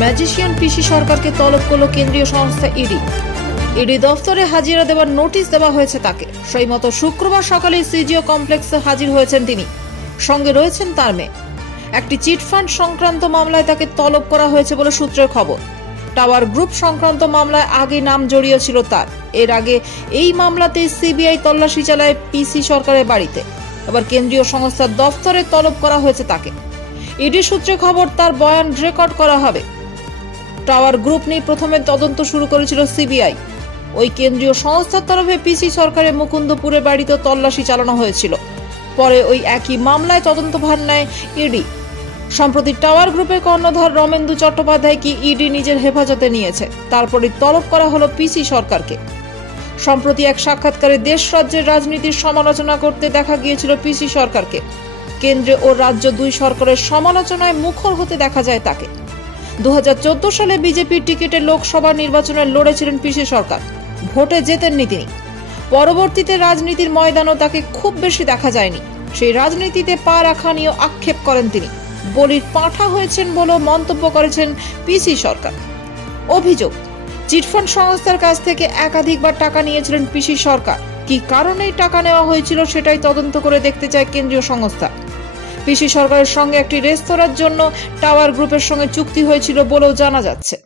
Magician পিসি সরকারকে তলব করল কেন্দ্রীয় সংস্থা ইডি দফতরে হাজিরা দেওয়ার নোটিশ দেওয়া হয়েছে তাকে। সেই মতো শুক্রবার সকালে সিজিও কমপ্লেক্সে হাজির হয়েছেন তিনি, সঙ্গে রয়েছেন তার মেয়ে। একটি চিটফান্ড সংক্রান্ত মামলায় তাকে তলব করা হয়েছে বলে সূত্রের খবর। টাওয়ার গ্রুপ সংক্রান্ত মামলায় আগে নাম জড়িয়ে ছিল তার। এর আগে এই মামলাতে সিবিআই তল্লাশি চালায় পিসি সরকারের বাড়িতে। এবার কেন্দ্রীয় সংস্থার দফতরে তলব করা হয়েছে তাকে। ইডি সূত্রে খবর, তার বয়ান রেকর্ড করা হবে। টাওয়ার গ্রুপ নিয়ে প্রথমে তদন্ত শুরু করেছিল সিবিআই। ওই কেন্দ্রীয় সংস্থার তরফে পিসি সরকারের মুকুন্দপুরের বাড়িতে তল্লাশি চালানো হয়েছিল। পরে ওই একই মামলায় তদন্তভার নেয় ইডি। সম্প্রতি টাওয়ার গ্রুপের কর্ণধার রমেন্দু চট্টোপাধ্যায়কে ইডি নিজের হেফাজতে নিয়েছে। তারপরে তলব করা হলো পিসি সরকারকে। সম্প্রতি এক সাক্ষাৎকারে দেশ রাজ্যের রাজনীতির সমালোচনা করতে দেখা গিয়েছিল পিসি সরকারকে। কেন্দ্রে ও রাজ্য দুই সরকারের সমালোচনায় মুখর হতে দেখা যায় তাকে। 2014 সালে বিজেপির টিকিটে লোকসভা নির্বাচনে লড়েছিলেন পিসি সরকার। ভোটে জেতেননি তিনি। পরবর্তীতে রাজনীতির ময়দানও তাকে খুব বেশি দেখা যায়নি। সেই রাজনীতিতে পা রাখা নিয়েও আক্ষেপ করেন তিনি। বলির পাঁঠা হয়েছেন বলেও মন্তব্য করেছেন পিসি সরকার। অভিযোগ, চিটফান্ড সংস্থার কাছ থেকে একাধিকবার টাকা নিয়েছিলেন পিসি সরকার। কি কারণে টাকা নেওয়া হয়েছিল সেটাই তদন্ত করে দেখতে চায় কেন্দ্রীয় সংস্থা। পিসি সরকারের সঙ্গে একটি রেস্তোরাঁর জন্য টাওয়ার গ্রুপের সঙ্গে চুক্তি হয়েছিল বলেও জানা যাচ্ছে।